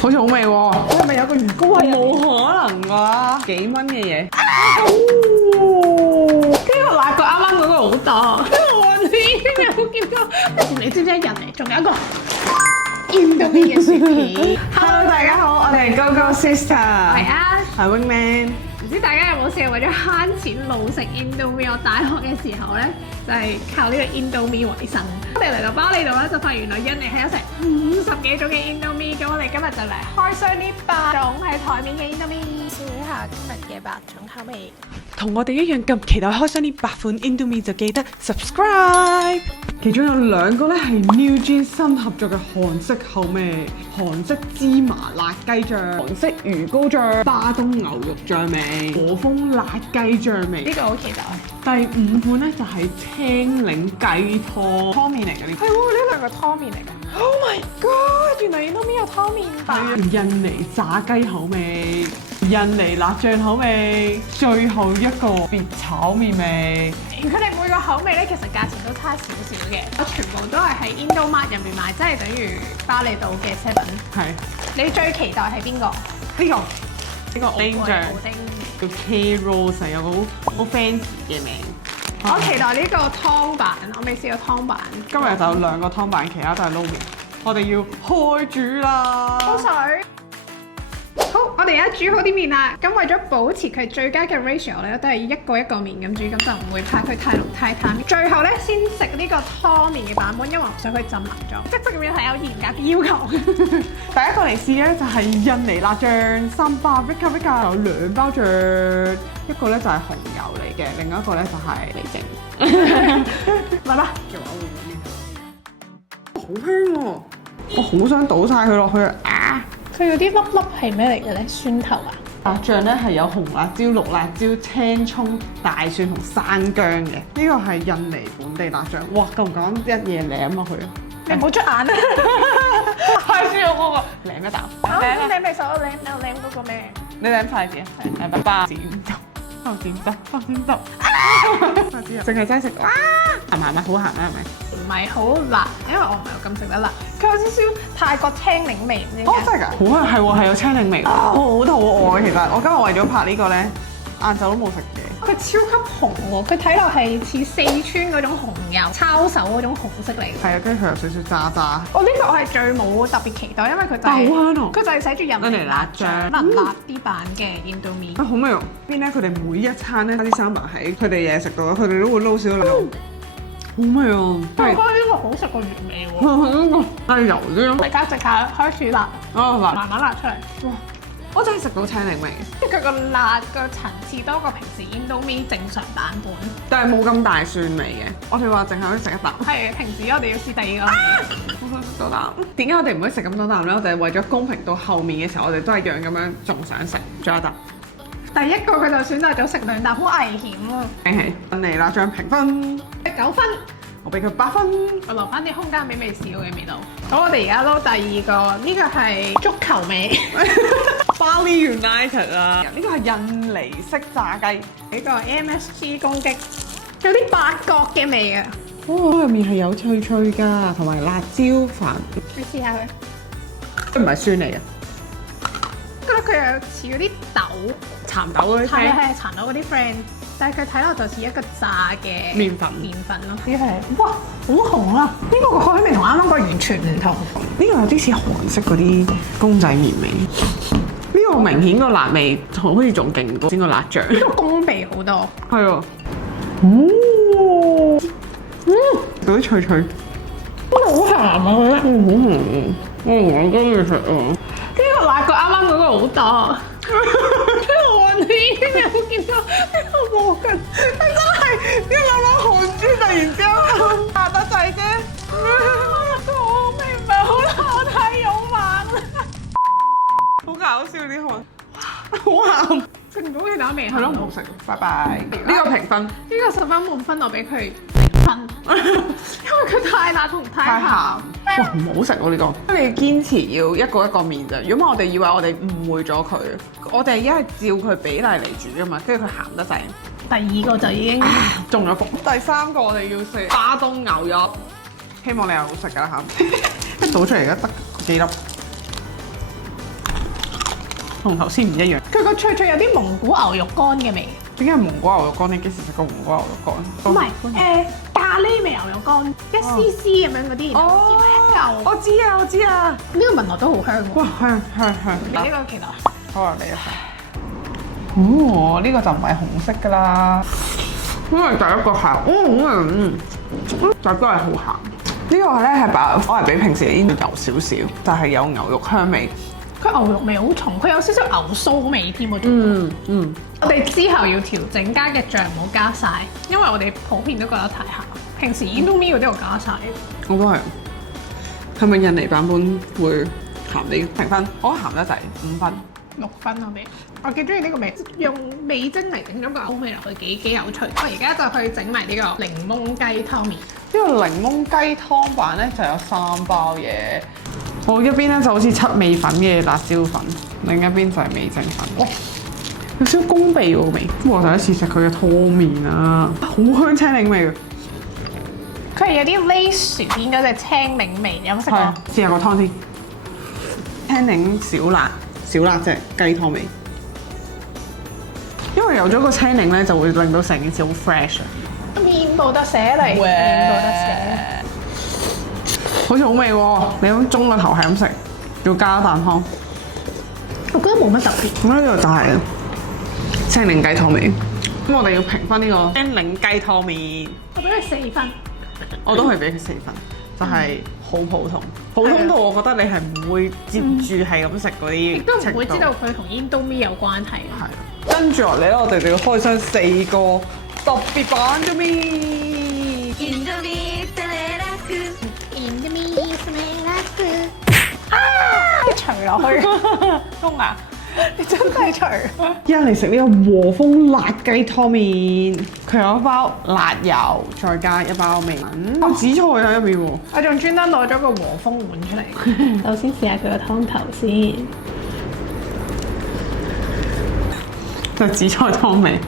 好似好味喎。係咪有個魚糕喺入面？冇可能啩？幾蚊嘅嘢？呢個辣過啱啱嗰個好多。我知有冇見到？你知唔知人嚟？仲有一個印度嘅薯片。Hello， 大家好，我哋係 Go Go Sister，係啊，係 Wingman。唔知大家有冇試過為咗慳錢路食 Indomie？我大學嘅時候咧，就係靠呢個 Indomie 為生。我哋嚟到巴厘島咧，就發現原來印尼係有成50幾種嘅 Indomie。咁我哋今日就嚟開箱呢8種喺台面嘅 Indomie，試一下今日嘅8種口味。同我哋一樣咁期待開箱呢8款 Indomie，就記得 subscribe。其中有2個咧係 New Jeans 新合作嘅韓式口味，韓式芝麻辣雞醬、韓式魚膏醬、巴東牛肉醬味、和風辣雞醬味。呢個好期待。第5款咧就係青檸雞湯麵嚟嘅呢個。係喎，呢2個湯麵嚟㗎。Oh my god！原來 Indomie 有湯麵版。印尼炸雞口味、印尼辣醬口味，最後一個別炒麵味。佢哋每個口味咧，其實價錢都差少少嘅。我全部都係喺 Indomart 入面買，即係等於巴厘島嘅 Seven。係。你最期待係邊個？呢個丁醬叫 K Rose， 有個好 fancy 嘅名。我期待呢個湯版，我未試過湯版。今日就有2個湯版，其他都係撈麵。我哋要開煮啦！煲水。好，我哋而家煮好啲麵啦。咁為咗保持佢最佳嘅 ratio 咧，都係一個面咁煮，咁就唔會怕佢太濃太淡。最後咧，先食呢個湯麵嘅版本，因為唔想佢浸腍咗。即係咁樣係有嚴格嘅要求。第一個嚟試嘅就係印尼辣醬3包，Vika Vika 有2包醬，一個咧就係紅油嚟嘅，另一個咧就係你整。嚟吧，好香喎！我好想倒晒佢落去啊！佢嗰啲粒粒係咩嚟嘅咧？酸頭啊！辣醬咧係有紅辣椒、綠辣椒、青葱、大蒜同生薑嘅。呢個係印尼本地辣醬。哇！夠唔夠一嘢舐落去啊？你唔好捽眼啊！太酸咗嗰個，舐一啖。舐未熟，我舐嗰個咩？你舐筷子啊？係包剪汁，包剪汁。淨係齋食啊！鹹唔鹹啊？好鹹啊？係咪？唔係好辣，因為我唔係咁食得辣。佢有少少泰國青檸味，唔知點解。哦，真係㗎！好香，係喎，係有青檸味。好肚餓啊！其實我今日為咗拍呢個咧，晏晝都冇食嘅。佢超級紅喎，佢睇落係似四川嗰種紅油抄手嗰種紅色嚟嘅。係啊，跟住佢有少少渣渣。我呢個我係最冇特別期待，因為佢就係好香喎！佢就係寫住印尼辣醬，辣啲版嘅 Indomie。好味喎！邊咧？佢哋每一餐咧加啲三文喺佢哋嘢食度，佢哋都會撈少少油。好味啊！我覺得呢個好食過原味喎。呢個係油啲。大家食下開始辣，辣，慢慢辣出嚟。哇！我真係食到青檸味，即係佢個辣個層次多過平時 Indomie 正常版本，但係冇咁大蒜味嘅。我哋話淨係可以食一啖。係平時我哋要試第二個。我想食多啖。點解我哋唔可以食咁多啖咧？我哋係為咗公平，到後面嘅時候，我哋都係一樣咁樣仲想食，仲有一啖。第一個佢就選擇咗食2啖，好危險啊！印尼辣醬評分9分，我俾佢8分。我留翻啲空間俾未試過嘅味道。好，我哋而家撈第2個，呢個係足球味。Bali United 啊！呢個係印尼式炸雞，呢個 MSG 攻擊，有啲八角嘅味啊！哇！入面係有脆脆㗎，同埋辣椒飯。你試下佢，佢唔係酸嚟嘅，覺得佢有似嗰啲豆、蠶豆嗰啲。係蠶豆嗰啲 friend，但係佢睇落就似一個炸嘅麵粉咯。呢係哇，好紅啊！呢個個海味同啱啱個完全唔同。呢個有啲似韓式嗰啲公仔麵味。呢個明顯個辣味好似仲勁過先個辣醬。呢個攻鼻好多。係啊。嗰啲脆脆。好鹹啊！我覺得。好紅。我中意食啊。呢個辣過啱啱嗰個好多。韓豬有冇見到？呢個冇㗎。真係一粒韓豬突然之間辣得滯啫。我味唔係好辣，我太勇猛啦。好搞笑啲韓，好鹹。食唔到其他味。係咯，唔好食。拜拜。呢個評分。呢個10分滿分，我俾佢0分，因為佢太辣同太鹹。哇，唔好食喎呢個！你堅持要一個麵咋？如果唔係我哋以為我哋誤會咗佢，我哋一係照佢比例嚟煮㗎嘛，跟住佢鹹得滯。第2個就已經中咗伏。第3個我哋要食巴東牛肉，希望你係好食㗎啦嚇！一倒出嚟而家得幾粒。同頭先唔一樣。佢個脆脆有啲蒙古牛肉乾嘅味。點解係蒙古牛肉乾？你幾時食過蒙古牛肉乾？唔係咖喱味牛肉乾，一絲絲咁樣嗰啲，然後切埋一嚿。我知啊，我知啊。呢個聞落都好香喎。哇，香！你呢個期待？好啊，你一份。哦，呢個就唔係紅色㗎啦。因為第一個係，第一個係好鹹。呢個咧係我係比平時呢度油少少，但係有牛肉香味。佢牛肉味好重，佢有少少牛騷味添嗰種。我哋之後要調整，加嘅醬唔好加晒，因為我哋普遍都覺得太鹹。平時 Indomie 嗰啲我加晒。我都係。係咪印尼版本會鹹啲？評分，我鹹得滯，5分。6分我俾，我幾中意呢個味，用味精嚟整咗個口味落去，幾有趣。我而家就去整埋呢個檸檬雞湯麵。呢個檸檬雞湯版咧就有3包嘢，我一邊咧就好似七味粉嘅辣椒粉，另一邊就係味精粉。哇，有少少攻鼻喎味。我第一次食佢嘅湯麵啊，好香青檸味嘅。佢係有啲 Lay's 薯片嗰隻青檸味，有冇食過？試下個湯先，青檸小辣隻雞湯味。因為有咗個青檸咧，就會令到成件事好 fresh 啊！面冇得寫嚟，面冇得寫，好似好味喎！你咁中個頭係咁食，要加啖湯。我覺得冇乜特別。咁呢個就係青檸雞湯味。咁我哋要評分呢個青檸雞湯麵。我俾佢4分。我都係俾佢4分，就係好普通，普通到我覺得你係唔會接住係咁食嗰啲，亦都唔會知道佢同 Indomie 有關係。係。跟住落嚟咧，我哋就要開箱4個特別版嘅麵。除落去，公啊！你真係除。依家嚟食呢個和風辣雞湯麵，佢有一包辣油，再加一包味粉，有紫菜喺入面喎。我仲專登攞咗個和風碗出嚟。首先試下佢個湯頭先，就係紫菜湯味，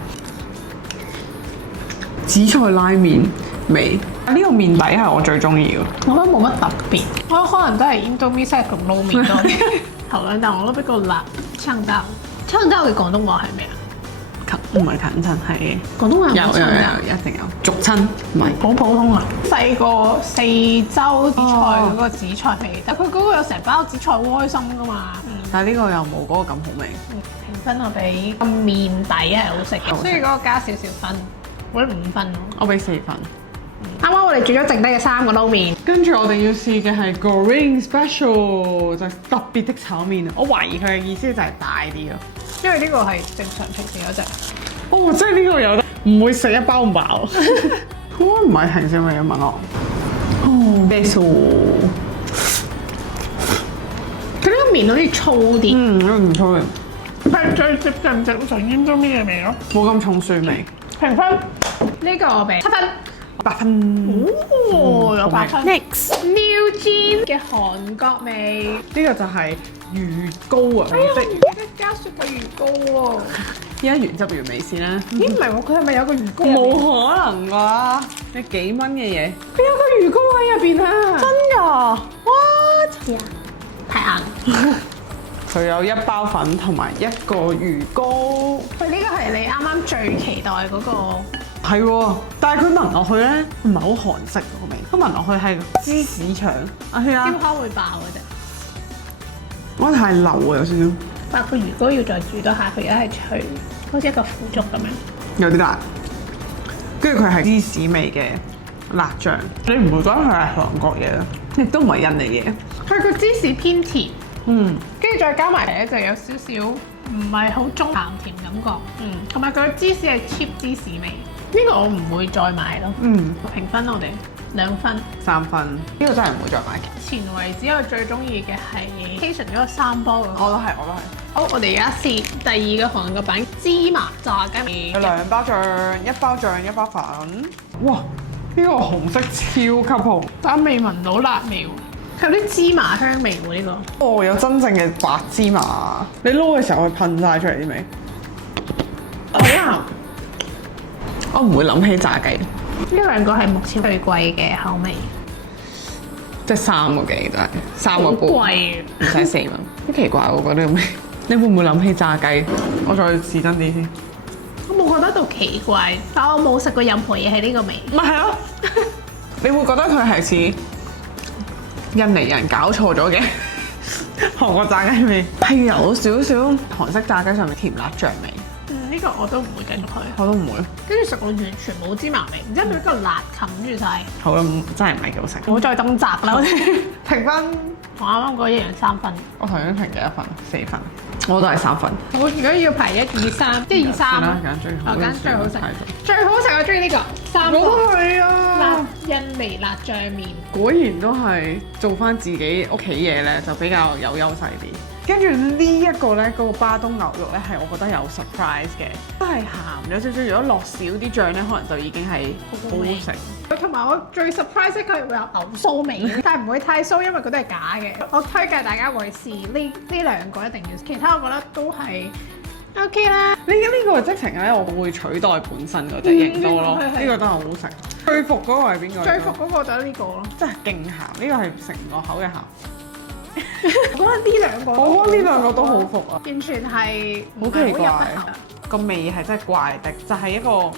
紫菜拉麵味。呢個麵底係我最中意嘅。我覺得冇乜特別，我覺得可能都係 Indomie set 同撈麵多啲。頭兩啖我都比較辣，撐兜嘅廣東話係咩啊？唔係近親，係廣東話有一定有。俗親唔係好普通啊！細個四洲紫菜嗰個紫菜味，但佢嗰個有成包紫菜開心噶嘛。但係呢個又冇嗰個咁好味。評分我俾個麵底係好食嘅，所以嗰個加少少分，我覺得5分咯。我俾4分。啱啱我哋煮咗剩低嘅3個撈麵，跟住我哋要試嘅係 Goreng Special， 就係特別的炒麵啊！我懷疑佢嘅意思就係大啲咯，因為呢個係正常平時嗰隻。哦，即係呢個有得唔會食一包咁飽。應該唔係平時味嘅問我。哦，咩數？佢呢個麵好似粗啲。都唔粗嘅。係最接近正常 Indomie嘅味咯。冇咁重蒜味。評分呢個我俾7分。8分。哦，有8分。Next New Jeans 嘅韓國味，呢個就係魚糕啊！哎呀，唔記得加雪嘅魚糕喎。依家原汁原味先啦。咦，唔係喎，佢係咪有個魚糕？冇可能㗎！你幾蚊嘅嘢？佢有個魚糕喺入邊啊！真㗎？What？太硬。佢有一包粉同埋一個魚糕。喂，呢個係你啱啱最期待嗰個。係喎，但係佢聞落去咧唔係好韓式個味，佢聞落去係芝士腸。阿軒啊，燒烤會爆嗰隻。我覺得太流啊，有少少。但個魚糕要再煮多下，佢而家係脆，好似一個腐竹咁樣。有啲辣，跟住佢係芝士味嘅辣醬，你唔會覺得佢係韓國嘢咯，亦都唔係印尼嘢。佢個芝士偏甜，跟住再加埋咧就有少少唔係好中鹹甜感覺，同埋佢個芝士係 cheap 芝士味。呢個我唔會再買咯。評分我哋2分。3分。呢個真係唔會再買嘅。前為止我最中意嘅係 Kitchen 嗰個3波嗰個。我都係。好，我哋而家試第2個韓國版芝麻炸雞麵。有2包醬，一包醬一包粉。哇！呢個紅色超級紅，但未聞到辣味喎，有啲芝麻香味喎呢個。哦，有真正嘅白芝麻，你撈嘅時候佢噴晒出嚟啲味。好鹹。我唔會諗起炸雞。呢2個係目前最貴嘅口味，即係3個幾都係3個半，貴唔使4蚊。好奇怪我覺得咁味，你會唔會諗起炸雞？我再試真啲先。我冇覺得到奇怪，但我冇食過任何嘢係呢個味。咪係咯，你會覺得佢係似印尼人搞錯咗嘅韓國炸雞味，係有少少韓式炸雞上面甜辣醬味。呢個我都唔會跟佢，我都唔會。跟住食到完全冇芝麻味，然之後俾個辣冚住晒。好啦，真係唔係幾好食。唔好再掙扎啦！我哋評分，我啱啱嗰一樣3分，我頭先評幾多分？4分，我都係3分。我如果要排1、2、3，即係2、3。算啦，揀最好。我揀最好食，最好食我中意呢個3個。我都係啊！辣印尼辣醬麵，果然都係做翻自己屋企嘢咧，就比較有優勢啲。跟住呢一個咧，嗰個巴東牛肉咧，係我覺得有 surprise 嘅，都係鹹咗少少。如果落少啲醬咧，可能就已經係好好食。同埋我最 surprise 佢會有牛酥味，但係唔會太酥，因為佢都係假嘅。我推介大家會試呢兩個一定要，其他我覺得都係 OK 啦。呢個直情咧，我會取代本身嗰隻型多咯。呢個都係好好食。最服嗰個係邊個？最服嗰個就係呢個咯，真係勁鹹，呢個係食唔落口嘅鹹。我覺得呢兩個，我覺得呢兩個都好服啊，完全係好奇怪，個味係真係怪的，就係一個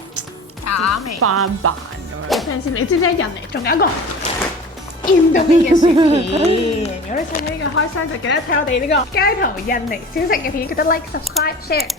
假味翻版咁樣。聽先，你知唔知印尼仲有一個 Indomie 嘅薯片？如果你想睇呢個開箱，就記得睇我哋呢個街頭印尼小食嘅片，記得 like、subscribe、share。